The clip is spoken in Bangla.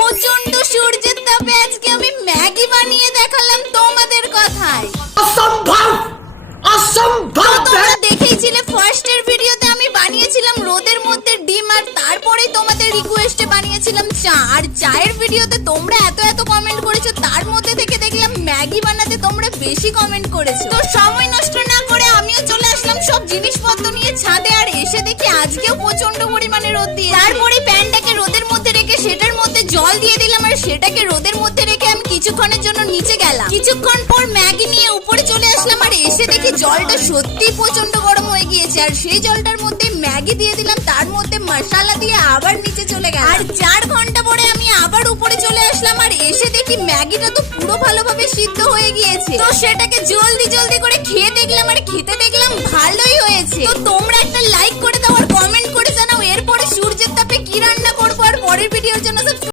প্রচন্ড সূর্যের তাপে আজকে আমি ম্যাগি বানিয়ে দেখালাম তোমাদের কথায়। অসম্ভব অসম্ভব। তোমরা দেখেইছিলে ফার্স্টের ভিডিওতে আমি বানিয়েছিলাম রোদের মধ্যে ডিম, আর তারপরেই তোমাদের রিকোয়েস্টে বানিয়েছিলাম চা। আর চায়ের ভিডিওতে তোমরা এত কমেন্ট করেছো, তার মধ্যে থেকে দেখলাম ম্যাগি বানাতে তোমরা বেশি কমেন্ট করেছো। তো সময় নষ্ট না করে আমিও চলে আসলাম সব জিনিসপত্র নিয়ে ছাদে। আর এসে দেখি আজকেও প্রচন্ড পরিমাণে রোদ দিয়ে, তারপরে প্যানটাকে রোদের মধ্যে রেখে সেটার মধ্যে জল দিয়ে দিলাম। আর সেটাকে রোদের মধ্যে রেখে আমি কিছুক্ষণের জন্য নিচে গেলাম। কিছুক্ষণ পর ম্যাগি নিয়ে উপরে চলে আসলাম। আর এসে দেখি জলটা সত্যি প্রচন্ড গরম হয়ে গিয়েছে। আর সেই জলটার মধ্যে ম্যাগি দিয়ে দিলাম, তার মধ্যে মশলা দিয়ে আবার নিচে চলে গেলাম। আর 4 ঘন্টা পরে আমি আবার উপরে চলে আসলাম। আর এসে দেখি ম্যাগিটা তো পুরো ভালোভাবে সিদ্ধ হয়ে গিয়েছে। তো সেটাকে জলদি করে খেয়ে দেখলাম, আর খেতে দেখলাম ভালোই হয়েছে। তো তোমরা একটা লাইক করে দাও আর কমেন্ট করে জানাও এরপরে সূর্যের তাপে কি রান্না করবো। আর পরের ভিডিওর